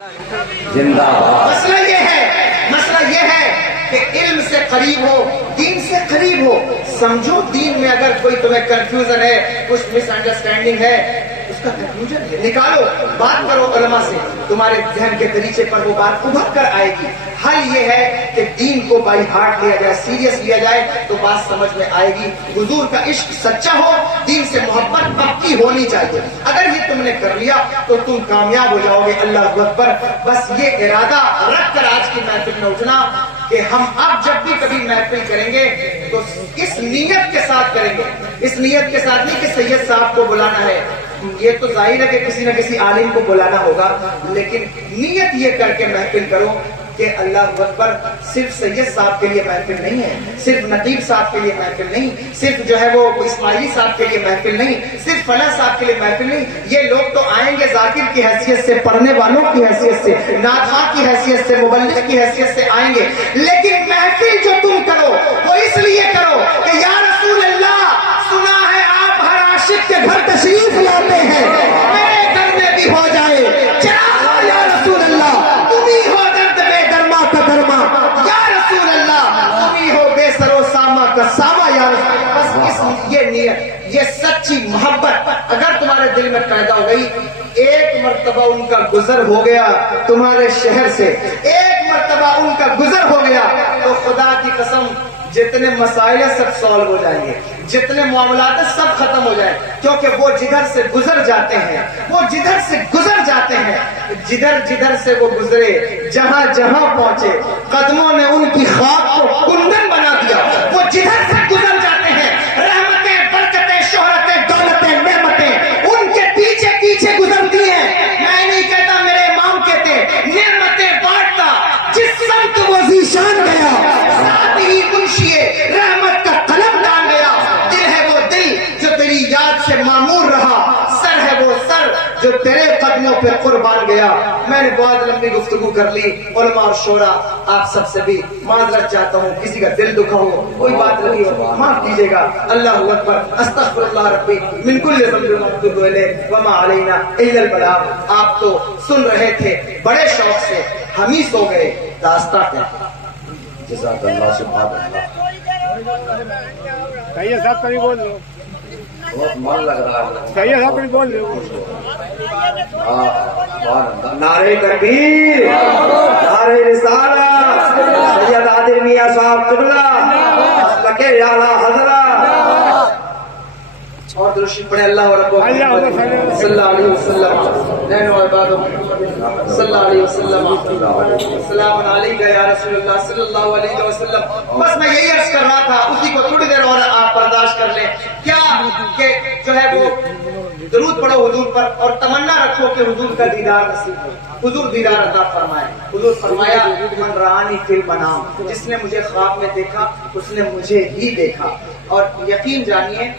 زندہ مسئلہ یہ ہے کہ علم سے قریب ہو، دین سے قریب ہو. سمجھو دین میں اگر کوئی تمہیں کنفیوژن ہے، کچھ مس انڈرسٹینڈنگ ہے، اس کا کنکلوژن ہے، نکالو، بات کرو علماء سے، تمہارے ذہن کے دریچے پر وہ بات ابھر کر آئے گی. حل یہ ہے کہ دین کو بائی ہارٹ لیا جائے، سیریس لیا جائے تو بات سمجھ میں آئے گی. حضور کا عشق سچا ہو، دین سے محبت پکی ہونی چاہیے. اگر یہ تم نے کر لیا تو تم کامیاب ہو جاؤ گے. اللہ اکبر. بس یہ ارادہ رکھ کر آج کی محفل میں اٹھنا کہ ہم اب جب بھی کبھی محفل کریں گے تو اس نیت کے ساتھ کریں گے، اس نیت کے ساتھ نہیں کہ سید صاحب کو بلانا ہے. یہ تو ظاہر ہے کہ کسی نہ کسی عالم کو بلانا ہوگا، لیکن نیت یہ کر کے محفل کرو کہ اللہ اکبر، صرف سید صاحب کے لیے محفل نہیں ہے، صرف نقیب صاحب کے لیے محفل نہیں، صرف جو ہے وہ اسماعیلی صاحب کے لیے محفل نہیں، صرف فلاں صاحب کے لیے محفل نہیں. یہ لوگ تو آئیں گے ذاکر کی حیثیت سے، پڑھنے والوں کی حیثیت سے، نعت خواہ کی حیثیت سے، مبلغ کی حیثیت سے آئیں گے. لیکن محفل جو تم کرو وہ اس لیے کرو کہ یا رسول اللہ، سنا ہے آپ ہر عاشق کے گھر تشریف لاتے ہیں، میرے گھر میں بھی ہو جائے چراغ یا رسول اللہ، تم ہی ہو درد بے درما کا درما یا رسول اللہ، تم ہی ہو بے سر و ساما کا ساما یا رسول اللہ. بس یہ نیت، یہ سچی محبت اگر تمہارے دل میں پیدا ہو گئی، ایک مرتبہ ان کا گزر ہو گیا تمہارے شہر سے، ایک مرتبہ ان کا گزر ہو گیا تو خدا کی قسم جتنے مسائل سب سالو ہو جائیں گے، جتنے معاملات سب ختم ہو جائیں. کیونکہ وہ جدھر سے گزر جاتے ہیں، وہ جدھر سے گزر جاتے ہیں، جدھر جدھر سے وہ گزرے، جہاں جہاں پہنچے، قدموں نے ان کی خاک کو کندن بنا دیا. وہ جدھر سے گزر جاتے ہیں، رحمتیں، برکتیں، شہرتیں، دولتیں، نعمتیں ان کے پیچھے پیچھے گزرتی ہیں. میں نہیں کہتا، میرے امام کہتے نعمتیں بانٹتا جس سمت وہ ذیشان گیا، ساتھ ہی منشیے رحمت کا قلم ڈال گیا. دل ہے وہ دل جو تیری یاد سے معمور رہا، سر ہے وہ سر جو تیرے قدموں پہ قربان گیا. میں نے بہت لمبی گفتگو کر لی. علماء اور شورا، آپ سب سے بھی معذرت چاہتا ہوں، کسی کا دل دکھا ہو، کوئی بات لگی ہو، معاف کیجیے گا. اللہ اکبر. استغفر اللہ ربی من کل ذنب واتوب الیہ وما علینا الا البلاغ. آپ تو سن رہے تھے بڑے شوق سے، ہم ہی سو گئے. داستان کیا؟ جزاک اللہ سبحان اللہ. سید صاحب کبھی بول لو، بہت من لگ رہا ہے. سید صاحب کبھی بول لو. نعرہ تکبیر، نعرہ رسالت، سید عادل میاں صاحب قبلہ، مسلک اعلیٰ حضرت. اور درود پڑھے اللہ رب صلی اللہ علیہ وسلم، نین و عباد صلی اللہ علیہ وسلم. السلام علیکم یا رسول اللہ صلی اللہ علیہ وسلم. بس میں یہی عرض کر رہا تھا، اسی کو تھوڑی دیر اور آپ برداشت کر لیں. کیا کہ جو ہے وہ درود پڑھو حضور پر، اور تمنا رکھو کہ حضور کا دیدار نصیب ہو، حضور دیدار عطا فرمائے. حضور فرمایا من رآنی فی المنام، جس نے مجھے خواب میں دیکھا اس نے مجھے ہی دیکھا. اور یقین جانیے،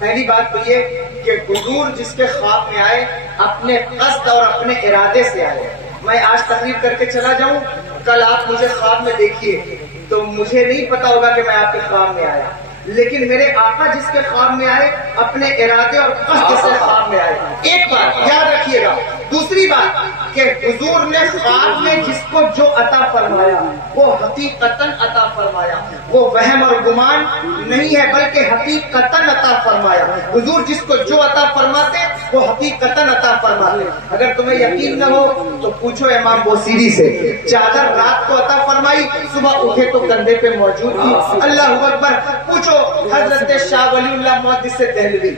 پہلی بات تو یہ کہ حضور جس کے خواب میں آئے اپنے قصد اور اپنے ارادے سے آئے. میں آج تقریر کر کے چلا جاؤں، کل آپ مجھے خواب میں دیکھیے تو مجھے نہیں پتا ہوگا کہ میں آپ کے خواب میں آیا، لیکن میرے آقا جس کے خواب میں آئے اپنے ارادے اور قصد سے خواب میں آئے. ایک بات یاد رکھیے گا. دوسری بات کہ حضور نے خواب میں جس کو جو عطا فرمایا وہ حقیقتاً عطا فرمایا، وہ وہم اور گمان نہیں ہے بلکہ حقیقتاً عطا فرمایا. حضور جس کو جو عطا فرماتے وہ حقیقتاً عطا فرماتے. اگر تمہیں یقین نہ ہو تو پوچھو امام بوسیری سے، چادر رات کو عطا فرمائی، صبح اٹھے تو کندھے پہ موجود تھی. اللہ اکبر. پوچھو حضرت شاہ ولی اللہ محدث دہلوی،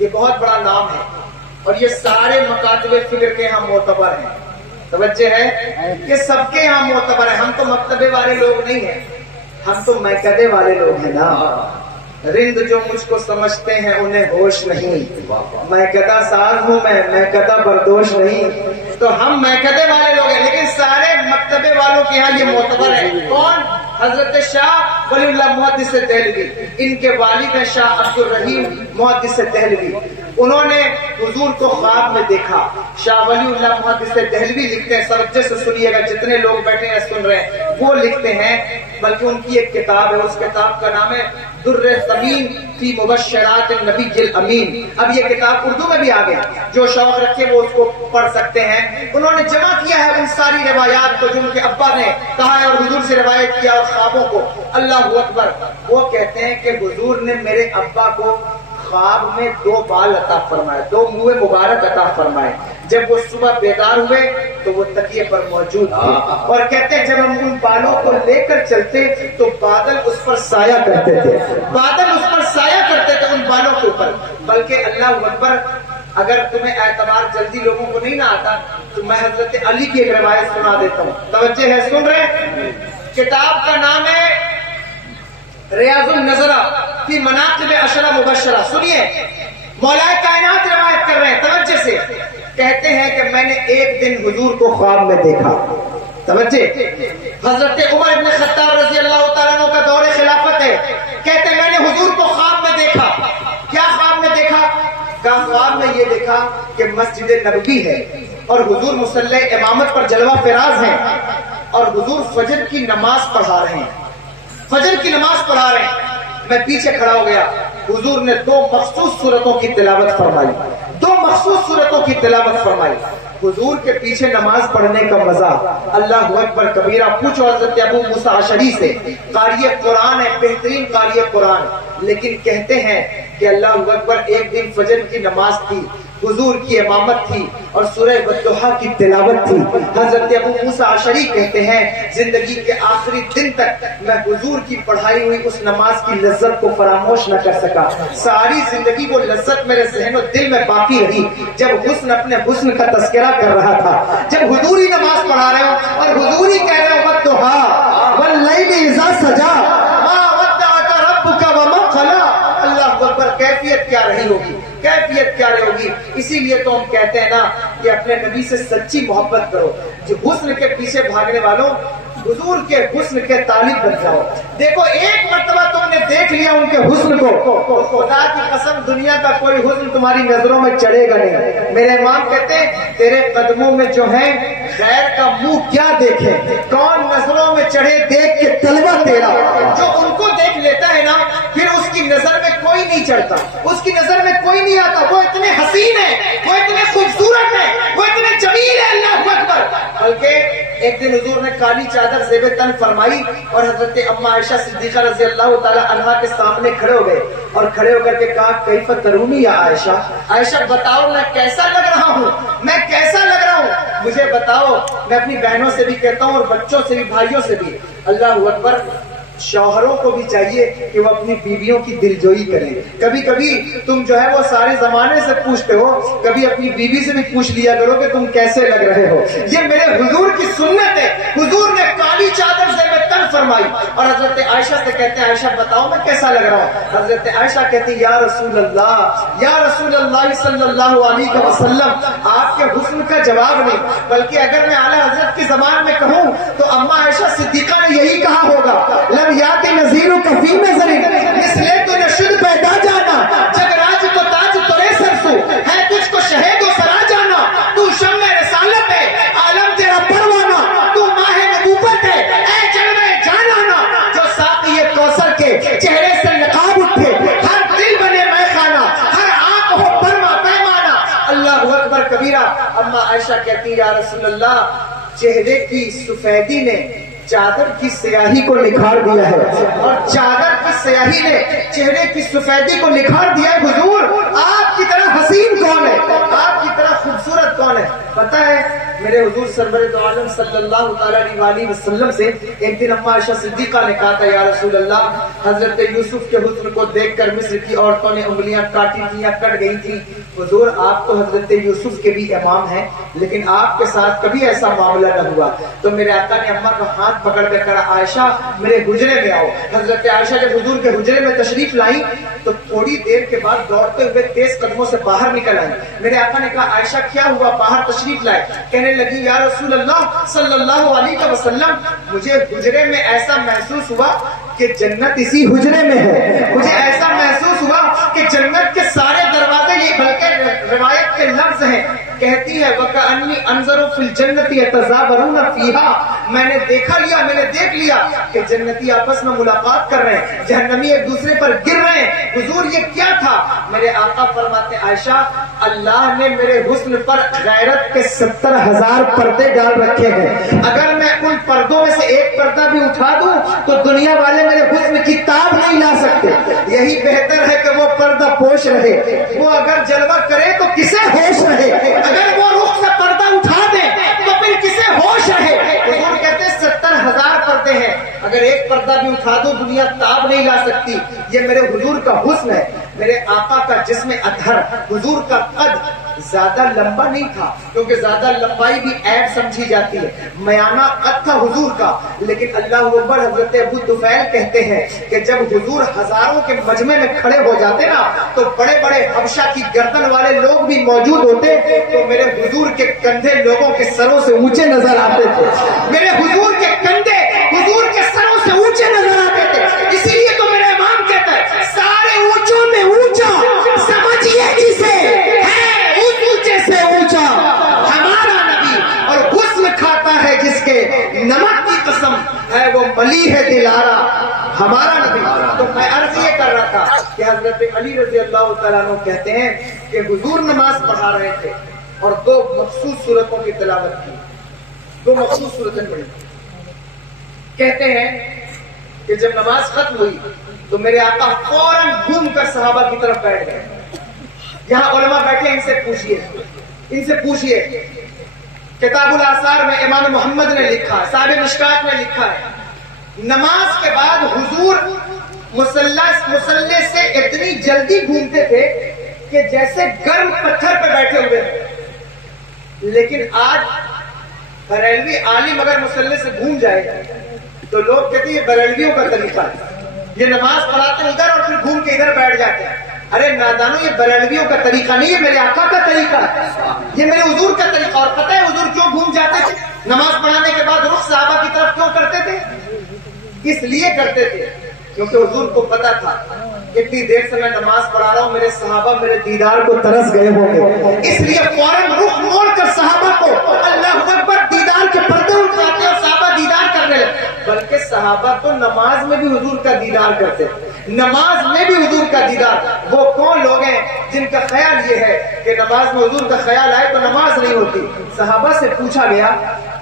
یہ بہت بڑا نام ہے اور یہ سارے مکاتب فکر کے یہاں معتبر ہیں. توجہ ہے کہ سب کے یہاں معتبر ہے. ہم تو مکتبے والے لوگ نہیں ہیں، ہم تو میکدے والے لوگ ہیں نا. رند جو مجھ کو سمجھتے ہیں انہیں ہوش نہیں، میکدہ ساز ہوں میں، میکدہ بردوش نہیں. تو ہم میکدے والے لوگ ہیں، لیکن سارے مکتبے والوں کے یہاں یہ معتبر ہے. کون؟ حضرت شاہ ولی اللہ محدث دہلوی. ان کے والد ہیں شاہ عبد الرحیم محدث دہلوی. انہوں نے حضور کو خواب میں دیکھا. شاہ ولی اللہ محدث دہلوی لکھتے ہیں، توجہ سے سنیے گا، جتنے لوگ بیٹھے ہیں سن رہے ہیں وہ لکھتے ہیں، بلکہ ان کی ایک کتاب ہے، اس کتاب کا نام ہے در ثمین فی مبشرات النبی الامین. اب یہ کتاب اردو میں بھی آ گیا، جو شوق رکھے وہ اس کو پڑھ سکتے ہیں. انہوں نے جمع کیا ہے ان ساری روایات کو جو ان کے ابا نے کہا ہے اور حضور سے روایت کیا، اور خوابوں کو. اللہ اکبر. وہ کہتے ہیں کہ حضور نے میرے ابا کو خواب میں 2 بال عطا فرمائے، 2 منہ مبارک عطا فرمائے. جب وہ صبح بیدار ہوئے تو وہ تکیے پر موجود تھے، اور کہتے ہیں جب ہم ان بالوں کو لے کر چلتے تو بادل اس پر سایہ کرتے تھے، بادل اس پر سایہ کرتے تھے ان بالوں کے اوپر. بلکہ اللہ اکبر، اگر تمہیں اعتبار جلدی لوگوں کو نہیں نہ آتا تو میں حضرت علی کی ایک روایت سنا دیتا ہوں. توجہ ہے، سن رہے؟ کتاب کا نام ہے ریاض النظرہ فی مناقب عشرہ مبشرہ. سنیے، مولا کائنات روایت کر رہے ہیں، توجہ سے. کہتے ہیں کہ میں نے ایک دن حضور کو خواب میں دیکھا. توجہ، حضرت عمر ابن خطاب رضی اللہ تعالیٰ عنہ کا دور خلافت ہے. کہتے ہیں میں نے حضور کو خواب میں دیکھا. کیا خواب میں دیکھا؟ کہا خواب میں یہ دیکھا کہ مسجد نبوی ہے اور حضور مصلی امامت پر جلوہ فراز ہیں، اور حضور فجر کی نماز پڑھا رہے ہیں، فجر کی نماز پڑھا رہے ہیں. میں پیچھے کھڑا ہو گیا. حضور نے 2 مخصوص سورتوں کی تلاوت فرمائی، 2 مخصوص سورتوں کی تلاوت فرمائی. حضور کے پیچھے نماز پڑھنے کا مزہ اللہ اکبر کبیرہ. پوچھو حضرت ابو موسیٰ اشعری سے، قاری قرآن ہے، بہترین قاری قرآن. لیکن کہتے ہیں کہ اللہ اکبر ایک دن فجر کی نماز تھی، حضور کی امامت تھی اور سورہ والضحیٰ کی تلاوت تھی. حضرت ابو موسیٰ اشعری کہتے ہیں زندگی کے آخری دن تک میں حضور کی پڑھائی ہوئی اس نماز کی لذت کو فراموش نہ کر سکا. ساری زندگی وہ لذت میرے ذہن و دل میں باقی رہی. جب حسن اپنے حسن کا تذکرہ کر رہا تھا، جب حضور ہی نماز پڑھا رہے ہو اور حضور ہی کہہ رہے ہو والضحیٰ واللیل اذا سجا ما ودعک ربک وما قلی. اللہ اکبر، کیفیت کیا رہی ہوگی، کیفیت کیا رہی ہوگی. اسی لیے تو ہم کہتے ہیں نا کہ اپنے نبی سے سچی محبت کرو. جو حسن کے پیچھے بھاگنے والوں، حضور کے حسن کے طالب بن جاؤ. دیکھو ایک مرتبہ تم نے دیکھ لیا ان کے حسن کو، خدا کی قسم دنیا کا کوئی حسن تمہاری نظروں میں چڑھے گا نہیں. میرے امام کہتے ہیں تیرے قدموں میں جو ہے غیر کا منہ کیا دیکھے، کون نظروں میں چڑھے دیکھ کے طلبہ تیرا. جو ان کو دیکھ لیتا ہے نا پھر اس کی نظر میں کوئی نہیں چڑھتا، اس کی نظر میں کوئی نہیں آتا. وہ اتنے حسین ہے، وہ اتنے خوبصورت ہے، وہ اتنے جمیل ہے. اللہ اکبر. بلکہ ایک دن حضور نے کالی چادر زیب تن فرمائی اور حضرت اما عائشہ صدیقہ رضی اللہ تعالی عنہا کے سامنے کھڑے ہو گئے اور کھڑے ہو کر کے کہا کیف ترونی یا عائشہ، عائشہ بتاؤ میں کیسا لگ رہا ہوں، میں کیسا لگ رہا ہوں، مجھے بتاؤ. میں اپنی بہنوں سے بھی کہتا ہوں اور بچوں سے بھی، بھائیوں سے بھی. اللہ اکبر. شوہروں کو بھی چاہیے کہ وہ اپنی بیویوں کی دلجوئی کریں. کبھی کبھی تم جو ہے وہ سارے زمانے سے پوچھتے ہو، کبھی اپنی بیوی سے بھی پوچھ لیا کرو کہ تم کیسے لگ رہے ہو. یہ میرے حضور کی سنت ہے. حضور نے کالی چادر سے میں تن فرمائی اور حضرت عائشہ سے کہتے ہیں عائشہ بتاؤ میں کیسا لگ رہا ہوں. حضرت عائشہ کہتی یا رسول اللہ، یا رسول اللہ صلی اللہ علیہ وسلم، آپ کے حسن کا جواب نہیں، بلکہ اگر میں اعلیٰ حضرت کی زبان میں کہوں تو اما عائشہ صدیقہ نے یہی کہا ہوگا یات نظیر کفی نظر اس لیے تو نشد پیدا جانا جگ راج کو تاج ترے سرسو ہے تجھ کو شہید و سرا جانا. تو شمع رسالت ہے، عالم تیرا پروانہ، تو ماہ نبوت ہے، اے جلوہ جانانا. جو ساقی کوثر کے چہرے سے نقاب اٹھے، ہر دل بنے میخانہ، ہر آنکھ ہو پرما پیمانہ. اللہ اکبر کبیرہ. اما عائشہ کہتی یا رسول اللہ چہرے کی سفیدی نے چادر کی سیاہی کو نکھار دیا ہے اور چادر کی سیاہی نے چہرے کی سفیدی کو نکھار دیا ہے. حضور آپ کی طرح حسین کون ہے، آپ کی طرح خوبصورت کون ہے؟ پتہ ہے میرے حضور سرور دو عالم صلی اللہ تعالی علیہ وسلم سے ایک دن اما عائشہ صدیقہ نے کہا تھا یا رسول اللہ حضرت یوسف کے حسن کو دیکھ کر مصر کی عورتوں نے انگلیاں کاٹی تھیں یا کٹ گئی تھی. حضور آپ تو حضرت یوسف کے بھی امام ہیں لیکن آپ کے ساتھ کبھی ایسا معاملہ نہ ہوا. تو میرے آقا نے اما کا ہاتھ پکڑ کے کہا عائشہ میرے حجرے میں آؤ. حضرت عائشہ جب حضور کے حجرے میں تشریف لائی تو تھوڑی دیر کے بعد دوڑتے ہوئے تیز قدموں سے باہر نکل آئی. میرے آقا نے کہا عائشہ کیا ہوا، باہر تشریف لائے. کہنے لگی یا رسول اللہ صلی اللہ علیہ وسلم مجھے حجرے میں ایسا محسوس ہوا کہ جنت اسی حجرے میں ہے. مجھے ایسا محسوس ہوا کہ جنت کے سارے دروازے، یہ بلکہ روایت کے لفظ ہیں، کہتی ہے وَكَأَنِّي أَنظُرُ فِي الْجَنَّةِ يَتَزَاوَرُونَ فِيهَا میں نے دیکھ لیا کہ جنتی آپس میں ملاقات کر رہے ہیں، جہنمی ایک دوسرے پر گر رہے ہیں۔ حضور یہ کیا تھا؟ میرے آقا فرماتے عائشہ اللہ نے میرے حسن پر غیرت کے 70,000 پردے ڈال رکھے ہیں، اگر میں ان پردوں میں سے ایک پردہ بھی اٹھا دوں تو دنیا والے میرے حسن کی تاب نہیں لا سکتے۔ یہی بہتر ہے کہ وہ پردہ پوش رہے، وہ اگر جلوہ کرے تو کسے ہوش رہے، اگر وہ رخ سے پردہ اٹھا دے تو پھر کسے ہوش رہے۔ حضور کہتے 70,000 پردے ہیں، اگر ایک پردہ بھی اٹھا دوں دنیا تاب نہیں لا سکتی۔ یہ میرے حضور کا حسن ہے، میرے آقا کا جسم اطہر، حضور کا قد زیادہ لمبا نہیں تھا کیونکہ زیادہ لمبائی بھی عیب سمجھی جاتی ہے، میانہ قد تھا حضور کا، لیکن اللہ اکبر حضرت ابو طفیل کہتے ہیں کہ جب حضور ہزاروں کے مجمع میں کھڑے ہو جاتے نا تو بڑے بڑے حبشہ کی گردن والے لوگ بھی موجود ہوتے تو میرے حضور کے کندھے لوگوں کے سروں سے اونچے نظر آتے تھے، میرے حضور کے کندھے حضور کے سروں سے اونچے نظر آتے تھے۔ اسی لیے تو میرا امام کہتا ہے سارے اونچوں میں اونچا سمجھیے جسے ہے اس اونچے سے اونچا ہمارا نبی، اور حسن کھاتا ہے جس کے نمک کی قسم ہے وہ ملی ہے دلارا ہمارا نبی۔ تو میں عرض یہ کر رہا تھا کہ حضرت علی رضی اللہ تعالیٰ عنہ کہتے ہیں کہ حضور نماز پڑھا رہے تھے اور دو مخصوص صورتوں کی تلاوت کی، دو مخصوص صورتیں پڑھی۔ کہتے ہیں کہ جب نماز ختم ہوئی تو میرے آقا فوراً گھوم کر صحابہ کی طرف بیٹھ گئے۔ یہاں علماء بیٹھے ان سے پوچھئے کتاب الآثار میں امام محمد نے لکھا، صاحب مشکات نے لکھا ہے نماز کے بعد حضور مصلی سے اتنی جلدی گھومتے تھے کہ جیسے گرم پتھر پہ بیٹھے ہوئے ہیں، لیکن آج بریلوی عالم اگر مصلی سے گھوم جائے تو لوگ کہتے ہیں یہ بریلویوں کا طریقہ ہے، یہ نماز پڑھاتے ہیں ادھر اور پھر گھوم کے ادھر بیٹھ جاتے ہیں۔ ارے نادانو یہ بریلویوں کا طریقہ نہیں ہے، میرے آقا کا طریقہ ہے، یہ میرے حضور کا طریقہ۔ اور پتہ ہے حضور کیوں گھوم جاتے تھے نماز پڑھانے کے بعد؟ رخ صحابہ کی طرف کیوں کرتے تھے؟ اس لیے کرتے تھے کیونکہ حضور کو پتا تھا اتنی دیر سے میں نماز پڑھا رہا ہوں، میرے صحابہ میرے دیدار کو ترس گئے ہوں گے، اس لیے فوراً رخ موڑ کر صحابہ کو اللہ اکبر دیدار کے پردے اٹھاتے اور صحابہ دیدار کرنے لگے۔ بلکہ صحابہ تو نماز میں بھی حضور کا دیدار کرتے، نماز میں بھی حضور کا دیدار۔ وہ کون لوگ ہیں جن کا خیال یہ ہے کہ نماز میں حضور کا خیال آئے تو نماز نہیں ہوتی؟ صحابہ سے پوچھا گیا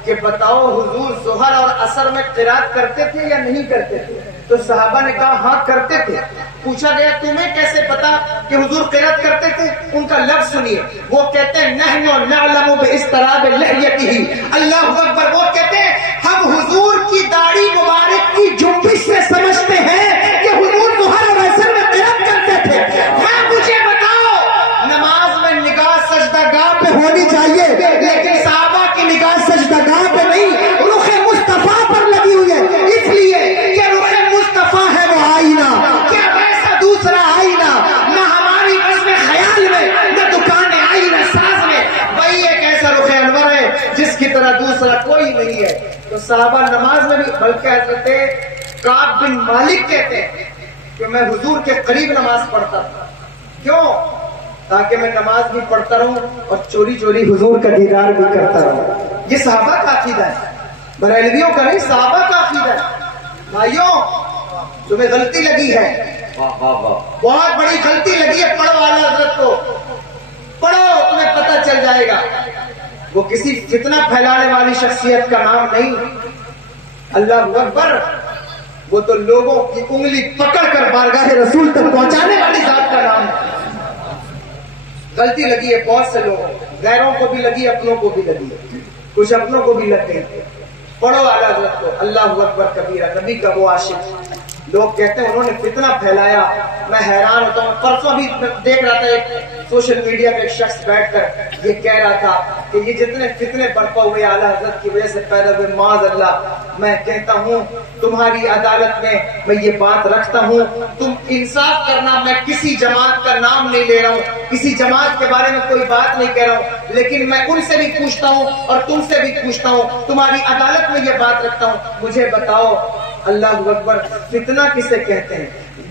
کہ بتاؤ حضور ظہر اور عصر میں قرات کرتے تھے یا نہیں کرتے تھے؟ تو صحابہ نے کہا ہاں کرتے تھے۔ پوچھا گیا تمہیں کیسے پتا کہ حضور قرات کرتے تھے؟ ان کا لفظ سنیے، وہ کہتے ہیں نحن نعلم باضطراب لحیتہ، اللہ اکبر، وہ کہتے ہیں ہم حضور کی داڑھی مبارک کی جنبش سے سمجھتے ہیں کہ حضور ظہر اور عصر میں قرات کرتے تھے۔ مجھے بتاؤ نماز میں نگاہ سجدہ گاہ پہ ہونی چاہیے، لیکن صحابہ کی نگاہ سجدہ گاہ پہ نہیں، رخ مصطفیٰ پر لگی ہوئی ہے، اس لیے کہ رخ مصطفیٰ ہے وہ آئینہ، کیا ویسا دوسرا آئینہ نہ ہماری بزم خیال میں نہ دکان آئینہ ساز میں، وہی ایک ایسا رخ انور ہے جس کی طرح دوسرا کوئی نہیں ہے۔ تو صحابہ نماز میں بھی، بلکہ حضرت کعب بن مالک کہتے ہیں کہ میں حضور کے قریب نماز پڑھتا تھا، کیوں؟ تاکہ میں نماز بھی پڑھتا رہوں اور چوری چوری حضور کا دیدار بھی کرتا رہوں۔ یہ صحابہ کا عقیدہ ہے، بریلویوں کا نہیں، صحابہ کا عقیدہ ہے۔ بھائیوں تمہیں غلطی لگی ہے، بہت بڑی غلطی لگی ہے، پڑھو اعلیٰ حضرت کو، پڑھو تمہیں پتہ چل جائے گا۔ وہ کسی فتنہ پھیلانے والی شخصیت کا نام نہیں، اللہ اکبر، وہ تو لوگوں کی انگلی پکڑ کر بارگاہ رسول تک پہنچانے والی ذات کا نام ہے۔ غلطی لگی ہے بہت سے لوگوں، غیروں کو بھی لگی، اپنوں کو بھی لگی ہے، کچھ اپنوں کو بھی لگ گئی۔ پڑھو اعلیٰ حضرت کو، اللہ اکبر کبیرہ، نبی کا وہ عاشق۔ لوگ کہتے ہیں انہوں نے فتنہ پھیلایا، میں حیران ہوتا ہوں۔ پرسوں بھی دیکھ رہا تھا ایک سوشل میڈیا پہ ایک شخص بیٹھ کر یہ کہہ رہا تھا کہ یہ جتنے فتنے برپا ہوئے اعلیٰ حضرت کی وجہ سے پیدا ہوئے، معاذ اللہ، میں کہتا ہوں تمہاری عدالت میں یہ بات رکھتا ہوں، تم انصاف کرنا، میں کسی جماعت کا نام نہیں لے رہا ہوں، کسی جماعت کے بارے میں کوئی بات نہیں کہہ رہا ہوں، لیکن میں ان سے بھی پوچھتا ہوں اور تم سے بھی پوچھتا ہوں، تمہاری عدالت میں یہ بات رکھتا ہوں، مجھے بتاؤ اللہ اکبر، فتنہ کسے کہتے ہیں؟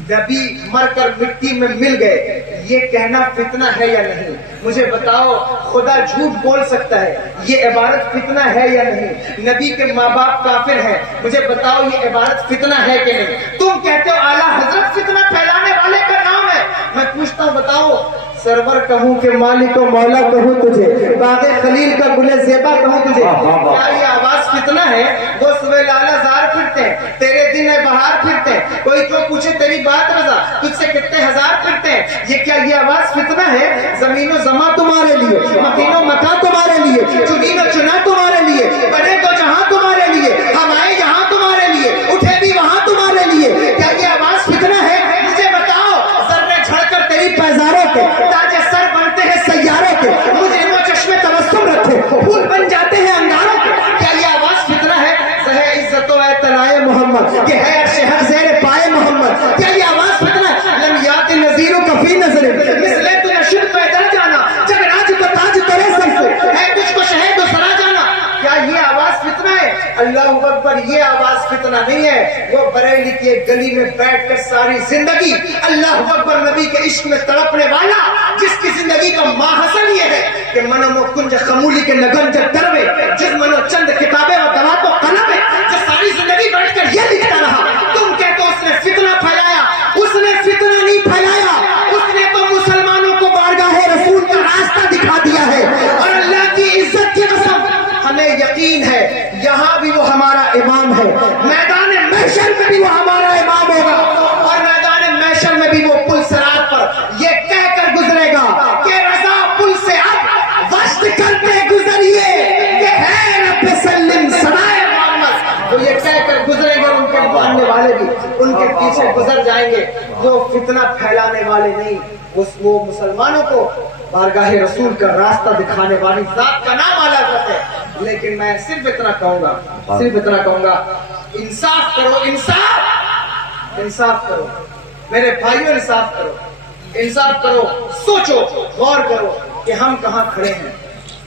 نبی مر کر مٹی میں مل گئے، یہ کہنا فتنہ ہے یا نہیں؟ مجھے بتاؤ، خدا جھوٹ بول سکتا ہے، یہ عبارت فتنہ ہے یا نہیں؟ نبی کے ماں باپ کافر ہیں، مجھے بتاؤ یہ عبارت فتنہ ہے کہ نہیں؟ تم کہتے ہو اعلیٰ حضرت فتنہ پھیلانے والے کا نام ہے، میں پوچھتا ہوں بتاؤ، سرور کہوں کہ مالک و مولا کہوں تجھے، باغ خلیل کا گل زیبا کہوں تجھے، کیا یہ آواز فتنہ ہے؟ وہ صبح لالا زار پھرتے ہیں، تیرے دن ہے بہار پھرتے ہیں، کوئی جو پوچھے تیری بات رضا، تجھ سے کتنے ہزار پھرتے ہیں، یہ کیا یہ آواز فتنہ ہے؟ زمین و زماں تمہارے لیے، مکین و مکان تمہارے لیے، چنین و چنا تمہارے لیے، بنے تو جہاں تمہارے لیے، ہم آئے یہاں تمہارے لیے، اٹھے بھی وہاں تمہارے لیے، کیا یہ آواز فتنہ ہے؟ مجھے بتاؤ، ذرے جھڑ کر تیری پیزاروں کے تاجے سر بنتے ہیں سیاروں کے، مجھے وہ چشمے تبسم رکھے پھول بن جاتے ہیں انگاروں کے، کیا یہ آواز فتنہ ہے؟ سہ عزت و اعتنائے محمد کہ ہے شہر زیر پائے محمد، کیا یہ آواز فتنہ ہے؟ لم یات نظیر و کفی نظر مثلے تو نشد پیدا جانا، جب راج بتاج تیرے سر سے ہے کچھ کو شہد و سرا جانا، کیا یہ آواز فتنہ ہے؟ اللہ اکبر، یہ آواز فتنہ نہیں ہے، وہ بریلی کی ایک گلی میں بیٹھ کر ساری زندگی اللہ اکبر نبی کے عشق میں تڑپنے والا، جس کی زندگی کا ماحصل یہ ہے کہ منم و کنج خمولی کے نگن جب دروے، جس منو چند کتابیں و دوات و قلم ہے، جو ساری زندگی بیٹھ کر یہ لکھتا رہا، تم کہتے ہو اس نے فتنہ پھیلایا، اس نے فتنہ نہیں پھیلایا، اس نے تو مسلمانوں کو بارگاہ رسول کا راستہ دکھا دیا ہے، اور اللہ کی عزت کی قسم ہمیں یقین ہے یہاں بھی وہ ہمارا امام ہے، میدان محشر میں بھی وہ ہمارا امام ہوگا، اور میدان محشر میں بھی وہ پل صراط پر یہ کہہ کر گزرے گا کہ رضا پل سے اب وشت کرتے گزریے کہ ہے رب سلم سنائے محمد، تو یہ کہہ کر گزریں گے، ان کے ماننے والے بھی ان کے پیچھے گزر جائیں گے، وہ فتنہ پھیلانے والے نہیں، وہ مسلمانوں کو بارگاہ رسول کا راستہ دکھانے والی ذات کا نام اعلیٰ حضرت ہے۔ لیکن میں صرف اتنا کہوں گا، انصاف کرو، انصاف کرو میرے بھائیوں، انصاف کرو، سوچو، غور کرو کہ ہم کہاں کھڑے ہیں،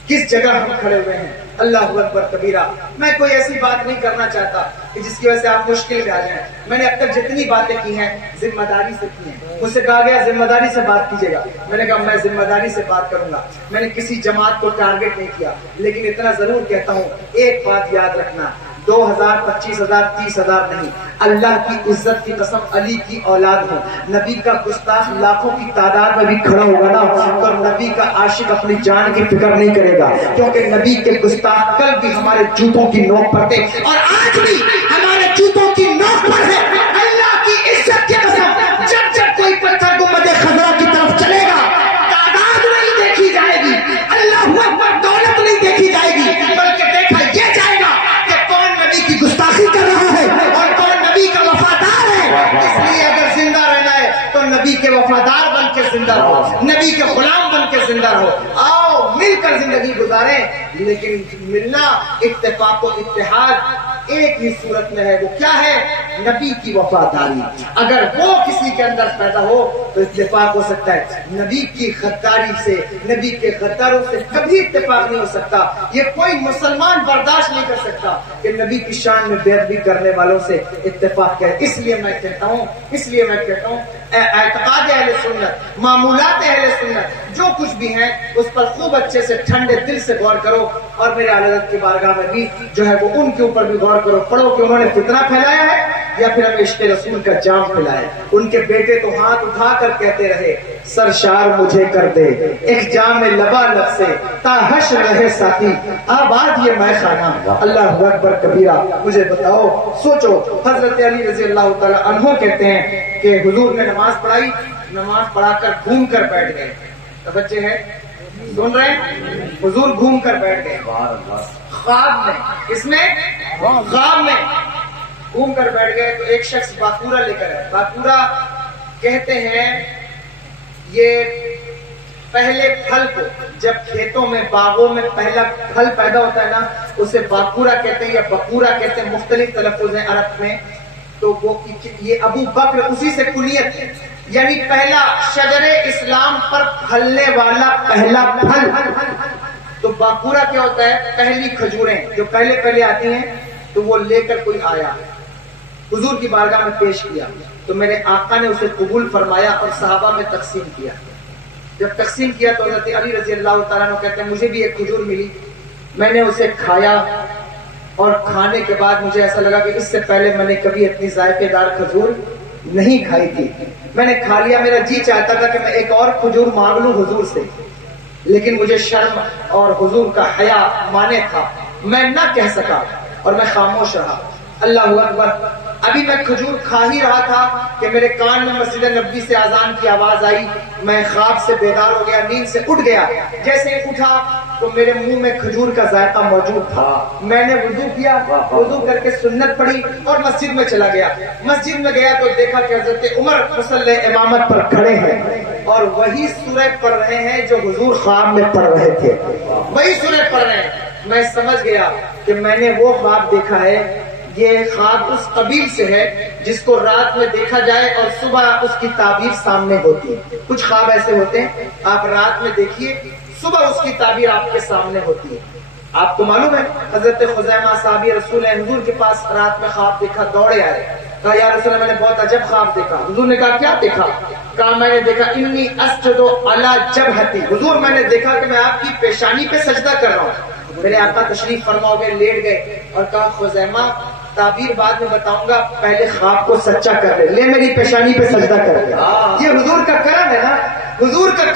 کس جگہ ہم کھڑے ہوئے ہیں۔ اللہ اکبر کبیرہ، میں کوئی ایسی بات نہیں کرنا چاہتا کہ جس کی وجہ سے آپ مشکل میں آ جائیں، میں نے اب تک جتنی باتیں کی ہیں ذمہ داری سے کی ہیں، مجھ سے کہا گیا ذمہ داری سے بات کیجیے گا، میں نے کہا میں ذمہ داری سے بات کروں گا، میں نے کسی جماعت کو ٹارگٹ نہیں کیا، لیکن اتنا ضرور کہتا ہوں، ایک بات یاد رکھنا، 2000 25,000 30,000 نہیں، اللہ کی عزت کی قسم علی کی اولاد ہوں، نبی کا گستاخ لاکھوں کی تعداد میں بھی کھڑا ہوگا نا تو نبی کا عاشق اپنی جان کی فکر نہیں کرے گا، کیونکہ نبی کے گستاخ کل بھی ہمارے جوتوں کی نوک پر تھے اور آج بھی ہمارے جوتوں کی نوک پر ہے۔ اللہ کی عزت کی قسم جب جب کوئی پتھر گنبد خضرا کی طرف چلے گا، تعداد نہیں دیکھی جائے گی، اللہ اکبر دولت نہیں دیکھی جائے گی، بلکہ دیکھا یہ جائے گا نبی کی گستاخی کر رہا ہے اور کون نبی کا وفادار ہے۔ اس لیے اگر زندہ رہنا ہے تو نبی کے وفادار بن کے زندہ رہو، نبی کے غلام بن کے زندہ رہو، آؤ مل کر زندگی گزاریں، لیکن ملنا اتفاق و اتحاد ایک ہی صورت میں ہے، وہ کیا ہے؟ نبی کی وفاداری، اگر وہ کسی کے اندر پیدا ہو تو اتفاق ہو سکتا ہے، نبی کی غداری سے، نبی کے غداروں سے کبھی اتفاق نہیں ہو سکتا، یہ کوئی مسلمان برداشت نہیں کر سکتا کہ نبی کی شان میں بےادبی کرنے والوں سے اتفاق کرے۔ اس لیے میں کہتا ہوں اعتقاد اہل سنت، معمولات اہل سنت جو کچھ بھی ہیں اس پر خوب اچھے سے ٹھنڈے دل سے غور کرو، اور میرے اعلی حضرت کی بارگاہ میں بھی جو ہے وہ ان کے اوپر بھی غور کرو، پڑھو کہ انہوں نے فتنہ پھیلایا ہے یا پھر ہمیں عشق رسول کا جام پھیلایا ہے۔ ان کے بیٹے تو ہاتھ اٹھا کر کہتے رہے سرشار مجھے کر دے ایک جام لبا لب سے تا حشر رہے ساتھی آباد یہ میں خانہ۔ اللہ اکبر کبیرہ، مجھے بتاؤ، سوچو، حضرت علی رضی اللہ تعالی عنہ کہتے ہیں کہ حضور نے نماز پڑھائی، نماز پڑھا کر گھوم کر بیٹھ گئے، توجہ ہے، سن رہے ہیں؟ حضور گھوم کر بیٹھ گئے خواب میں، اس میں خواب میں گھوم کر بیٹھ گئے تو ایک شخص باکورہ لے کر ہے، باکورہ کہتے ہیں یہ پہلے پھل کو، جب کھیتوں میں باغوں میں پہلا پھل پیدا ہوتا ہے نا اسے باکورہ کہتے ہیں یا بکورہ کہتے ہیں، مختلف تلفظ ہیں عرب میں، تو وہ یہ ابو بکر اسی سے کنیت ہے، یعنی پہلا شجر اسلام پر پھلنے والا پہلا پھل۔ تو باکورہ کیا ہوتا ہے؟ پہلی کھجوریں جو پہلے آتی ہیں، تو وہ لے کر کوئی آیا، حضور کی بارگاہ میں پیش کیا تو میرے آقا نے اسے قبول فرمایا اور صحابہ میں تقسیم کیا. جب تقسیم کیا تو حضرت علی رضی اللہ تعالیٰ عنہ کہتے ہیں مجھے بھی ایک کھجور ملی, میں نے اسے کھایا اور کھانے کے بعد مجھے ایسا لگا کہ اس سے پہلے میں نے کبھی اتنی ذائقے دار کھجور نہیں کھائی تھی. میں نے کھا لیا, میرا جی چاہتا تھا کہ میں ایک اور کھجور مانگ لوں حضور سے, لیکن مجھے شرم اور حضور کا حیا مانے تھا, میں نہ کہہ سکا اور میں خاموش رہا. اللہ اکبر. ابھی میں کھجور کھا ہی رہا تھا کہ میرے کان میں مسجد نبوی سے اذان کی آواز آئی. میں خواب سے بیدار ہو گیا, نیند سے اٹھ گیا. جیسے ہی اٹھا تو میرے منہ میں کھجور کا ذائقہ موجود تھا. میں نے وضو کیا, وضو کر کے سنت پڑھی اور مسجد میں چلا گیا. مسجد میں گیا تو دیکھا کہ حضرت عمر مصلی امامت پر کھڑے ہیں اور وہی سورہ پڑھ رہے ہیں جو حضور خواب میں پڑھ رہے تھے, وہی سورہ پڑھ رہے ہیں. میں سمجھ گیا کہ میں نے وہ خواب دیکھا ہے, یہ خواب اس قبیل سے ہے جس کو رات میں دیکھا جائے اور صبح اس کی تعبیر سامنے ہوتی ہے. کچھ خواب ایسے ہوتے ہیں آپ رات میں دیکھیے, صبح اس کی تعبیر آپ کے سامنے ہوتی ہے. آپ کو معلوم ہے حضرت خزیمہ صحابی رسول حضور کے پاس رات میں خواب دیکھا, دوڑے آئے, کہا یا رسول اللہ میں نے بہت عجب خواب دیکھا. حضور نے کہا کیا دیکھا؟ کہا میں نے دیکھا انی اسجد علی جبہتی, حضور میں نے دیکھا کہ میں آپ کی پیشانی پہ سجدہ کر رہا ہوں. میرے آقا تشریف فرما ہو گئے, لیٹ گئے اور کہا خزیمہ تعبیر بعد میں بتاؤں گا, پہلے خواب کو سچا کر لے, میری پیشانی پہ سجدہ کر دے. یہ حضور کا کرم ہے نا, حضور کا